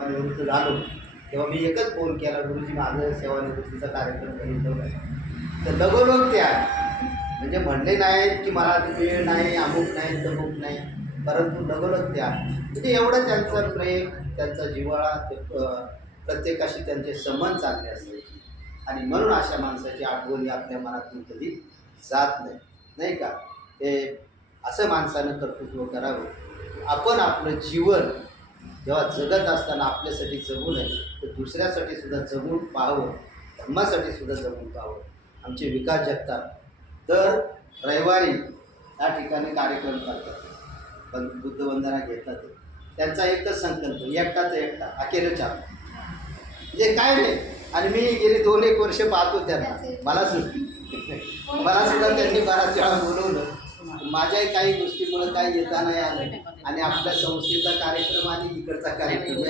सेवानिवृत्त झालो. तेव्हा मी एकच फोन केला गुरुजी माझं सेवानिवृत्तीचा कार्यक्रम कधी तर लगोलग त्या म्हणजे म्हणले नाहीत की मला वेळ नाही अमुक नाही तमुक नाही. परंतु लगोलग त्या म्हणजे एवढं त्यांचा प्रेम त्यांचा जिव्हाळा ते प्रत्येकाशी त्यांचे संबंध चांगले असायचे. आणि म्हणून अशा माणसाची आठवणी आपल्या मनातून कधी जात नाही. नाही का? ते असं माणसानं कर्तृत्व करावं. आपण आपलं जीवन जेव्हा जगत असताना आपल्यासाठी जगू नये तर दुसऱ्यासाठी सुद्धा जगून पाहावं धर्मासाठी सुद्धा जगून पाहावं. आमचे विकास जगतात. तर रविवारी या ठिकाणी कार्यक्रम करतात. पण बुद्धवंदना घेतात. त्यांचा एकच संकल्प एकटाच एकटा अखेरच्या म्हणजे काय नाही. आणि मी गेली दोन एक वर्ष पाहतो त्यांना. मला सुद्धा मला सुद्धा त्यांनी बराच वेळा बोलवलं. माझ्याही काही गोष्टीमुळे काही येता नाही आलं. आणि आपल्या संस्थेचा कार्यक्रम आणि इकडचा कार्यक्रम